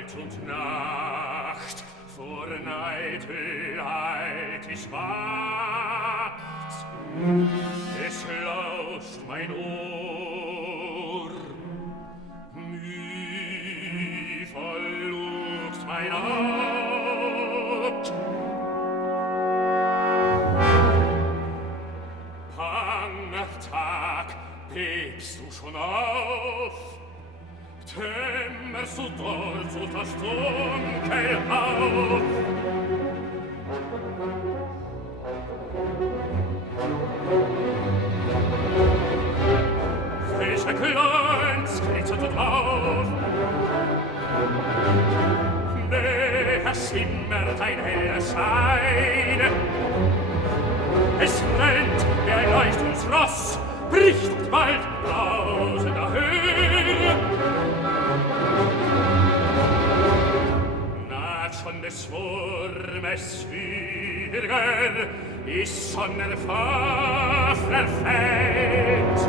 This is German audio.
Halt und Nacht, vor Neitelheit ich wacht. Es lauscht mein Ohr, nie verlugt mein Aug. Banger Tag, bebst du schon auf? Dämmerst du dort so das Dunkel auf? Welcher Glanz glitzert dort auf? Näher schimmert ein heller Schein. Es rennt wie ein Leuchtungsross, bricht und wallt brausender Höhe. Naht schon des Wurmes Würger, ist schon der Pfaff verfällt.